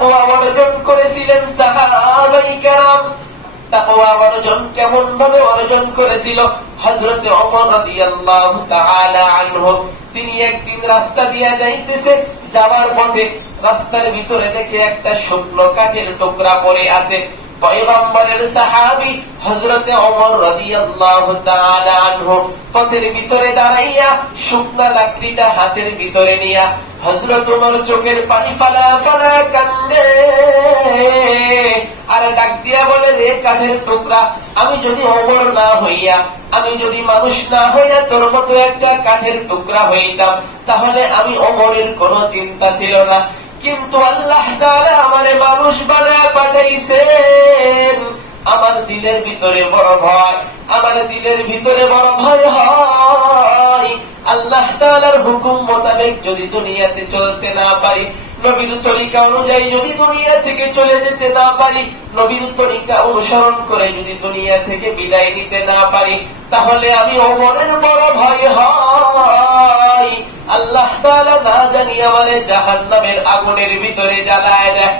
তাকওয়া অর্জন করেছিলেন সাহাবায়ে কেরাম। তাকওয়া অর্জন কেমন ভাবে অর্জন করেছিল হযরত ওমর রাদিয়াল্লাহু তাআলা আনহু। তিনি একদিন রাস্তা দিয়ে যাইতেছে, যাওয়ার পথে রাস্তার ভিতরে দেখে একটা শুকনো কাঠের টুকরা পড়ে আছে। পয়গম্বরের সাহাবী হযরত ওমর রাদিয়াল্লাহু তাআলা আনহু পথের ভিতরে দাঁড়াইয়া শুকনা লাকড়িটা হাতের ভিতরে নিয়া হযরত ওমর চোখের পানি ফালা ফালা কান্দে আর ডাক দিয়া বলে, রে কাঠের টুকরা, আমি যদি ওমর না হইয়া, আমি যদি মানুষ না হইয়া তোর মতো একটা কাঠের টুকরা হইতাম, তাহলে আমি ওমরের কোনো চিন্তা ছিল না। কিন্তু আল্লাহ তাআলা আমারে মানুষ বানায় পাঠাইছেন। আমার দিলের ভিতরে বড় ভয়, আমার দিলের ভিতরে বড় ভয় হয় আল্লাহ তাআলার হুকুম মোতাবেক যদি দুনিয়াতে চলতে না পারি, নবীর তরিকা অনুযায়ী যদি দুনিয়া থেকে চলে যেতে না পারি, নবীর তরিকা অনুসরণ করে যদি দুনিয়া থেকে বিদায় নিতে না পারি, তাহলে আমি ওমরের বড় ভয় হয় আল্লাহ তাআলা না জানি আমারে জাহান্নামের আগুনের ভিতরে জ্বালায় দেয়।